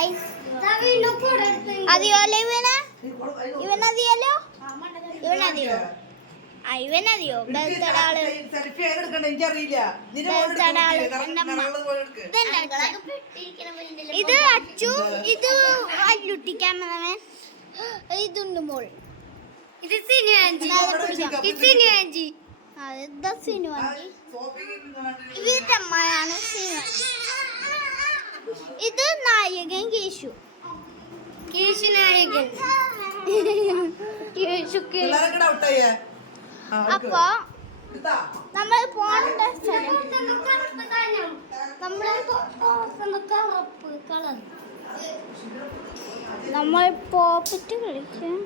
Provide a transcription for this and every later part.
Guys. അതിയോല ഇവനതിയല്ലോ ഇവനതിയോ ഇവനതിയോ ബെൽത്തടാള് ഇത് അച്ചു ഇത് അല്ലുട്ടി cameraman ഇതുണ്ട് മോൾ ഇത് സിനുവാഞ്ചി ഇത് സിനുവാഞ്ചി ഇവരുടെ അമ്മയാണ് സിനുവാഞ്ചി. ഇത് നായകൻ കേശു നായകൻ അപ്പൊ നമ്മൾ പോകേണ്ട സ്ഥലം നമ്മൾ പോപ്പറ്റ് കളിക്കാൻ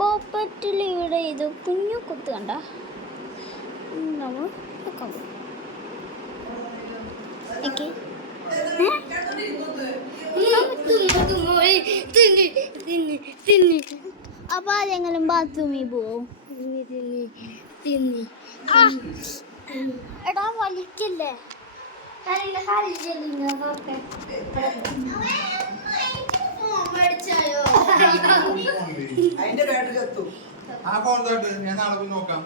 പോപ്പറ്റിൽ ഇവിടെ ഇത് കുഞ്ഞു കുത്ത് കണ്ട നമ്മൾ ഓക്കെ അപ്പൊ ആരെങ്കിലും ബാത്റൂമിൽ പോവും. എടാ വലിക്കല്ലേ നോക്കാം.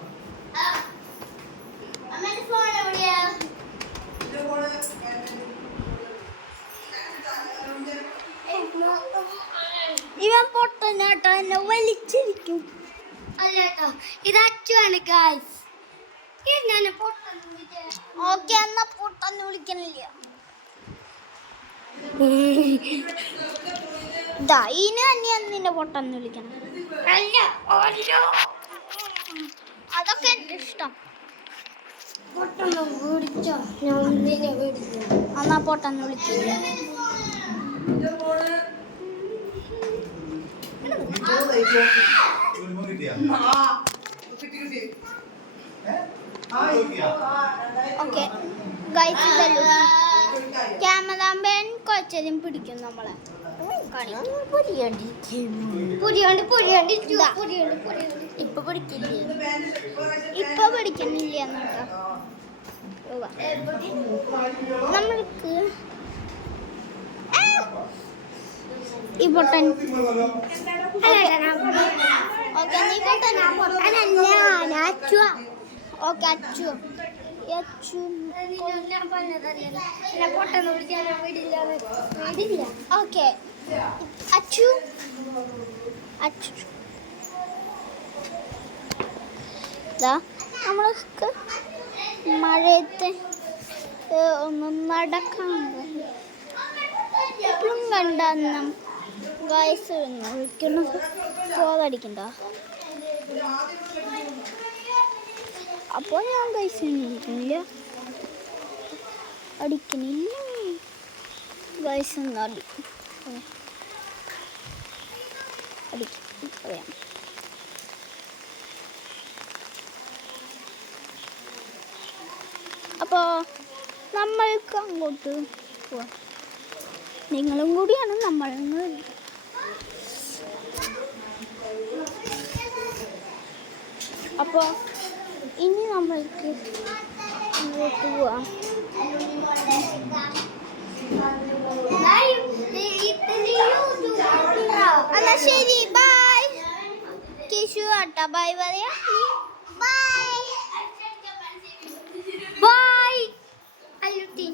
ഇവൻ പൊട്ടനാട്ടോ എന്നെ വലിച്ചിരിക്കും. അല്ലേട്ടോ ഇത് അച്ചുവാണ് ഗായ്സ്. ഓക്കെ എന്നാ പൊട്ടെന്ന് വിളിക്കണില്ല. ഇനി തന്നെ നിന്നെ പൊട്ടെന്ന് വിളിക്കണം. അതൊക്കെ എന്റെ ഇഷ്ടം. എന്നാ പൊട്ടെന്ന് വിളിക്കില്ല. ഓക്കെ ഗൈസ് ക്യാമറാമാൻ കുറച്ചധികം പിടിക്കും നമ്മളെ. ഇപ്പൊ പിടിക്കുന്നില്ല എന്നോട്ടോ. നമ്മൾക്ക് ഈ പൊട്ടൻ ഓക്കെ നീ പൊട്ടൻ അച്ചു ഓക്കെ അച്ചു ഓക്കെ അച്ചു നമ്മൾക്ക് മഴയത്ത് ഒന്നും നടക്കാൻ എപ്പോഴും കണ്ടെന്നും വയസ്സ് വിളിക്കുന്നത് പോതടിക്കണ്ട. അപ്പോൾ ഞാൻ പൈസ അടിക്കണില്ല വയസ്സൊന്നും അടിക്കും പറയാം. അപ്പോൾ നമ്മൾക്ക് അങ്ങോട്ട് പോവാം. നിങ്ങളും കൂടിയാണ് നമ്മളും. അപ്പോൾ ഇനി നമ്മൾക്ക് അങ്ങോട്ട് പോവാം. എന്നാ ശരി ബൈ. കേശു ആട്ടാ ബൈ പറയാ. ബൈ അല്ലുട്ടി.